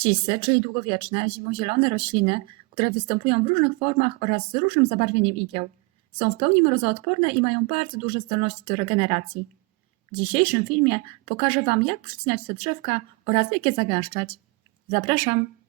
Cisy, czyli długowieczne, zimozielone rośliny, które występują w różnych formach oraz z różnym zabarwieniem igieł. Są w pełni mrozoodporne i mają bardzo duże zdolności do regeneracji. W dzisiejszym filmie pokażę Wam, jak przycinać te drzewka oraz jak je zagęszczać. Zapraszam!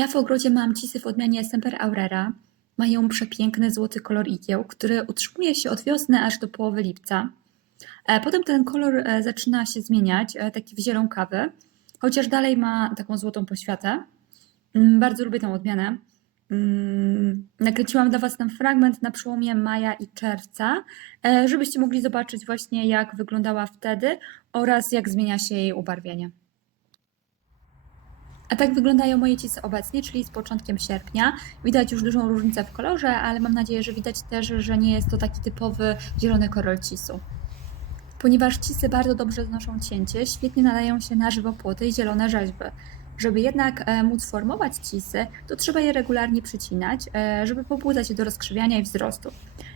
Ja w ogrodzie mam cisy w odmianie Semper Aurera. Mają przepiękny złoty kolor igieł, który utrzymuje się od wiosny aż do połowy lipca. E, Potem ten kolor e, zaczyna się zmieniać, e, taki w zielonkawy, chociaż dalej ma taką złotą poświatę. Mm, Bardzo lubię tę odmianę. Mm, Nakręciłam dla Was ten fragment na przełomie maja i czerwca, żebyście mogli zobaczyć właśnie jak wyglądała wtedy oraz jak zmienia się jej ubarwienie. A tak wyglądają moje cisy obecnie, czyli z początkiem sierpnia. Widać już dużą różnicę w kolorze, ale mam nadzieję, że widać też, że nie jest to taki typowy zielony kolor cisu. Ponieważ cisy bardzo dobrze znoszą cięcie, świetnie nadają się na żywopłoty i zielone rzeźby. Żeby jednak e, móc formować cisy, to trzeba je regularnie przycinać, e, żeby pobudzać je do rozkrzywiania i wzrostu.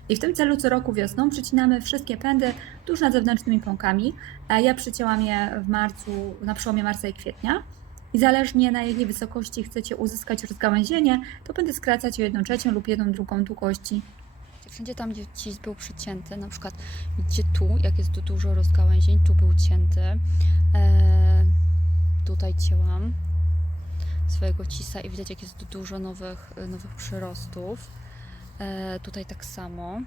I w tym celu co roku wiosną przycinamy wszystkie pędy tuż nad zewnętrznymi pąkami. Ja przycięłam je w marcu, na przełomie marca i kwietnia. I zależnie na jakiej wysokości chcecie uzyskać rozgałęzienie, to będę skracać o 1 trzecią lub 1 drugą długości. Wszędzie tam, gdzie cis był przycięty, na przykład gdzie tu, jak jest tu dużo rozgałęzień, tu był cięty. E, tutaj cięłam swojego cisa i widać, jak jest dużo nowych, nowych przyrostów. E, tutaj tak samo.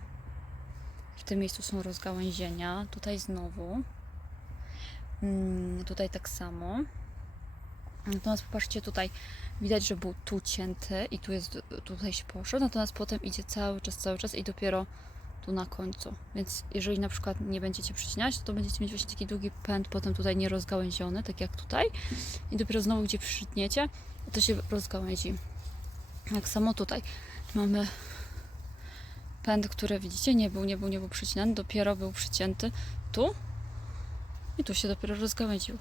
W tym miejscu są rozgałęzienia. Tutaj znowu. Mm, tutaj tak samo. Natomiast popatrzcie tutaj, widać, że był tu cięty i tu jest, tutaj się poszedł, natomiast potem idzie cały czas, cały czas i dopiero tu na końcu. Więc jeżeli na przykład nie będziecie przycinać, to będziecie mieć właśnie taki długi pęd, potem tutaj nierozgałęziony, tak jak tutaj. I dopiero znowu, gdzie przytniecie, to się rozgałęzi. Tak samo tutaj. Mamy pęd, który widzicie, nie był, nie był, nie był przycinany, dopiero był przycięty tu i tu się dopiero rozgałęził.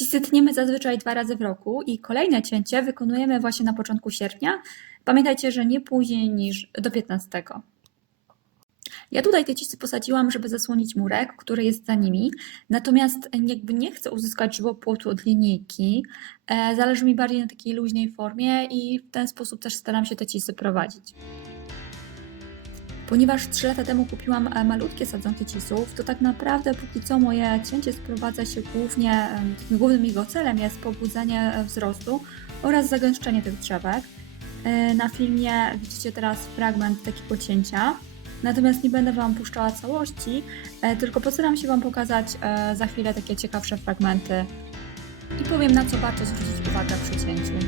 Cisy tniemy zazwyczaj dwa razy w roku i kolejne cięcie wykonujemy właśnie na początku sierpnia. Pamiętajcie, że nie później niż do 15. Ja tutaj te cisy posadziłam, żeby zasłonić murek, który jest za nimi. Natomiast jakby nie chcę uzyskać żywopłotu od linijki. E, Zależy mi bardziej na takiej luźnej formie i w ten sposób też staram się te cisy prowadzić. Ponieważ 3 lata temu kupiłam e, malutkie sadzonki cisów, to tak naprawdę póki co moje cięcie sprowadza się głównie, głównym jego celem jest pobudzenie e, wzrostu oraz zagęszczenie tych drzewek. E, Na filmie widzicie teraz fragment takiego cięcia, natomiast nie będę Wam puszczała całości, tylko postaram się Wam pokazać za chwilę takie ciekawsze fragmenty i powiem na co warto zwrócić uwagę przy cięciu.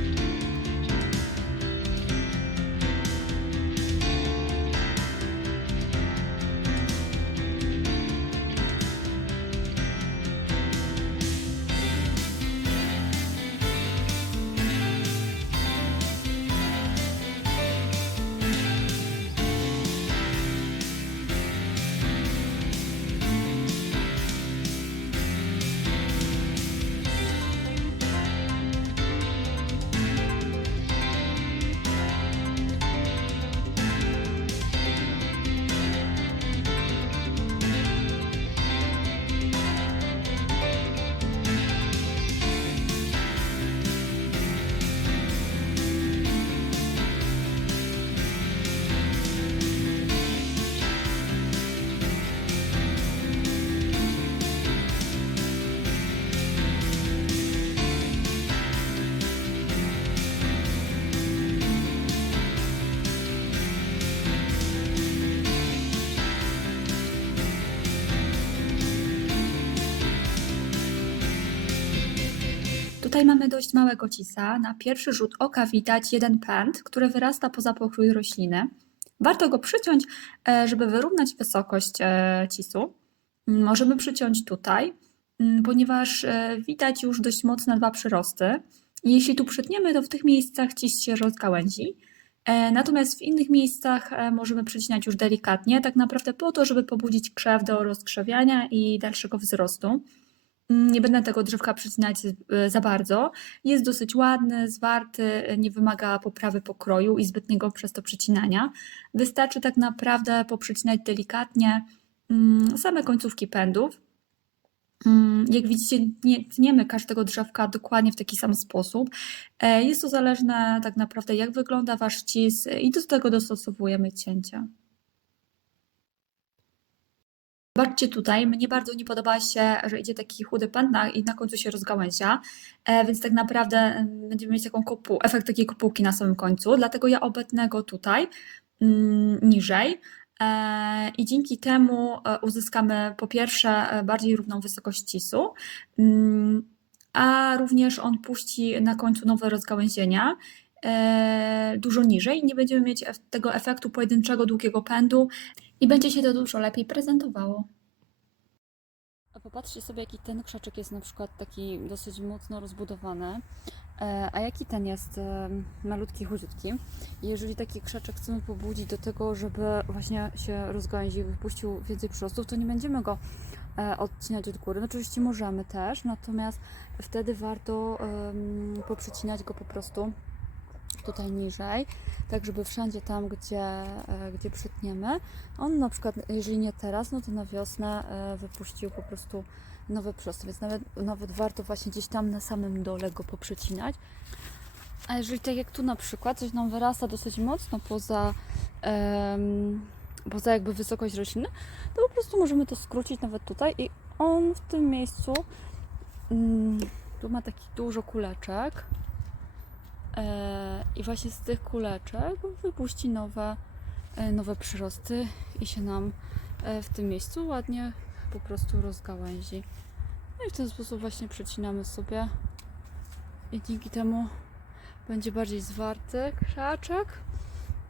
Tutaj mamy dość małego cisa. Na pierwszy rzut oka widać jeden pęd, który wyrasta poza pokrój rośliny. Warto go przyciąć, e, żeby wyrównać wysokość e, cisu. Możemy przyciąć tutaj, mm, ponieważ e, widać już dość mocne dwa przyrosty. Jeśli tu przytniemy, to w tych miejscach cis się rozgałęzi. Natomiast w innych miejscach możemy przycinać już delikatnie, tak naprawdę po to, żeby pobudzić krzew do rozkrzewiania i dalszego wzrostu. Nie będę tego drzewka przycinać e, za bardzo. Jest dosyć ładny, zwarty, e, nie wymaga poprawy pokroju i zbytniego przez to przycinania. Wystarczy tak naprawdę poprzycinać delikatnie mm, same końcówki pędów. Mm, Jak widzicie, nie tniemy każdego drzewka dokładnie w taki sam sposób. E, Jest to zależne tak naprawdę, jak wygląda wasz ścisk i do tego dostosowujemy cięcia. Zobaczcie tutaj, mnie bardzo nie podoba się, że idzie taki chudy pęd na, i na końcu się rozgałęzia, e, więc tak naprawdę mm, będziemy mieć taką kopu, efekt takiej kopułki na samym końcu, dlatego ja obetnę go tutaj mm, niżej e, i dzięki temu e, uzyskamy po pierwsze e, bardziej równą wysokość ścisu, mm, a również on puści na końcu nowe rozgałęzienia dużo niżej. Nie będziemy mieć tego efektu pojedynczego, długiego pędu i będzie się to dużo lepiej prezentowało. A popatrzcie sobie, jaki ten krzaczek jest na przykład taki dosyć mocno rozbudowany, e, a jaki ten jest e, malutki, chudziutki. Jeżeli taki krzaczek chcemy pobudzić do tego, żeby właśnie się rozgałęził wypuścił więcej przyrostów, to nie będziemy go e, odcinać od góry. No, oczywiście możemy też, natomiast wtedy warto em, poprzycinać go po prostu tutaj niżej, tak żeby wszędzie tam, gdzie, e, gdzie przytniemy, on na przykład, jeżeli nie teraz, no to na wiosnę e, wypuścił po prostu nowe przyrosty, więc nawet, nawet warto właśnie gdzieś tam na samym dole go poprzecinać. A jeżeli tak jak tu na przykład, coś nam wyrasta dosyć mocno poza, em, poza jakby wysokość rośliny, to po prostu możemy to skrócić nawet tutaj i on w tym miejscu mm, tu ma taki dużo kuleczek i właśnie z tych kuleczek wypuści nowe, e, nowe przyrosty i się nam e, w tym miejscu ładnie po prostu rozgałęzi. No i w ten sposób właśnie przecinamy sobie i dzięki temu będzie bardziej zwarty krzaczek,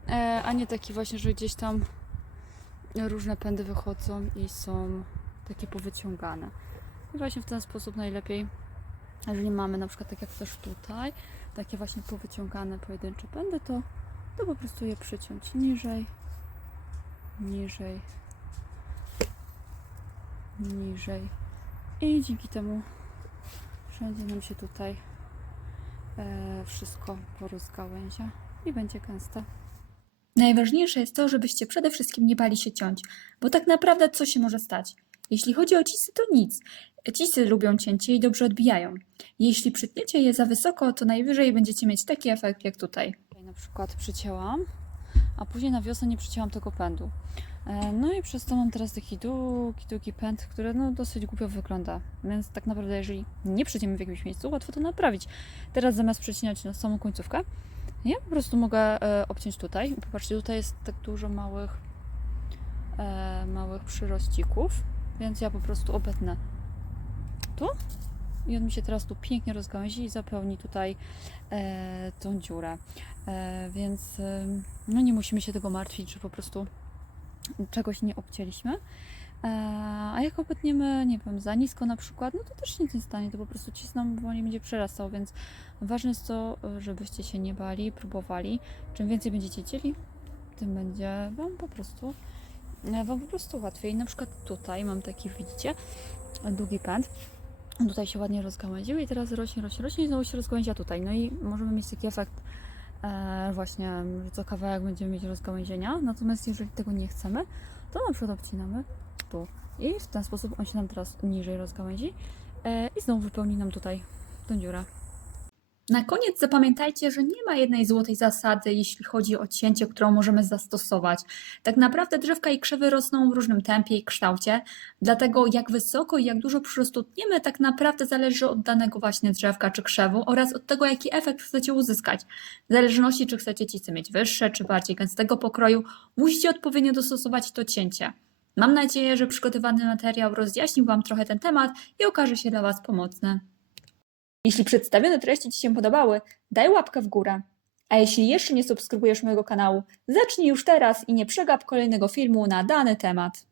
e, a nie taki właśnie, że gdzieś tam różne pędy wychodzą i są takie powyciągane. I właśnie w ten sposób najlepiej, jeżeli mamy na przykład tak jak też tutaj, takie właśnie powyciągane pojedyncze pędy, to, to po prostu je przyciąć niżej, niżej, niżej i dzięki temu wszędzie nam się tutaj e, wszystko porozgałęzia i będzie gęste. Najważniejsze jest to, żebyście przede wszystkim nie bali się ciąć, bo tak naprawdę co się może stać? Jeśli chodzi o cisy, to nic. Cisy lubią cięcie i dobrze odbijają. Jeśli przytniecie je za wysoko, to najwyżej będziecie mieć taki efekt jak tutaj. Tutaj na przykład przycięłam, a później na wiosnę nie przycięłam tego pędu. E, No i przez to mam teraz taki długi, długi pęd, który no dosyć głupio wygląda. Więc tak naprawdę jeżeli nie przyciemy w jakimś miejscu, łatwo to naprawić. Teraz zamiast przycinać na samą końcówkę, ja po prostu mogę e, obciąć tutaj. Popatrzcie, tutaj jest tak dużo małych, e, małych przyrościków, więc ja po prostu obetnę tu i on mi się teraz tu pięknie rozgałęzi i zapełni tutaj e, tą dziurę. E, więc e, no nie musimy się tego martwić, że po prostu czegoś nie obcięliśmy. E, a jak obetniemy, nie wiem, za nisko na przykład, no to też nic nie stanie, to po prostu cis nam wolniej będzie przerastał, więc ważne jest to, żebyście się nie bali, próbowali. Czym więcej będziecie cieli, tym będzie Wam po prostu e, Wam po prostu łatwiej. Na przykład tutaj mam taki, widzicie, długi pęd. Tutaj się ładnie rozgałęził i teraz rośnie, rośnie, rośnie i znowu się rozgałęzia tutaj. No i możemy mieć taki efekt e, właśnie, że co kawałek będziemy mieć rozgałęzienia. Natomiast jeżeli tego nie chcemy, to na przykład obcinamy tu. I w ten sposób on się nam teraz niżej rozgałęzi e, i znowu wypełni nam tutaj tą dziurę. Na koniec zapamiętajcie, że nie ma jednej złotej zasady, jeśli chodzi o cięcie, którą możemy zastosować. Tak naprawdę drzewka i krzewy rosną w różnym tempie i kształcie, dlatego jak wysoko i jak dużo przyrostu tniemy, tak naprawdę zależy od danego właśnie drzewka czy krzewu oraz od tego, jaki efekt chcecie uzyskać. W zależności, czy chcecie cisy mieć wyższe, czy bardziej gęstego pokroju, musicie odpowiednio dostosować to cięcie. Mam nadzieję, że przygotowany materiał rozjaśnił Wam trochę ten temat i okaże się dla Was pomocny. Jeśli przedstawione treści Ci się podobały, daj łapkę w górę. A jeśli jeszcze nie subskrybujesz mojego kanału, zacznij już teraz i nie przegap kolejnego filmu na dany temat.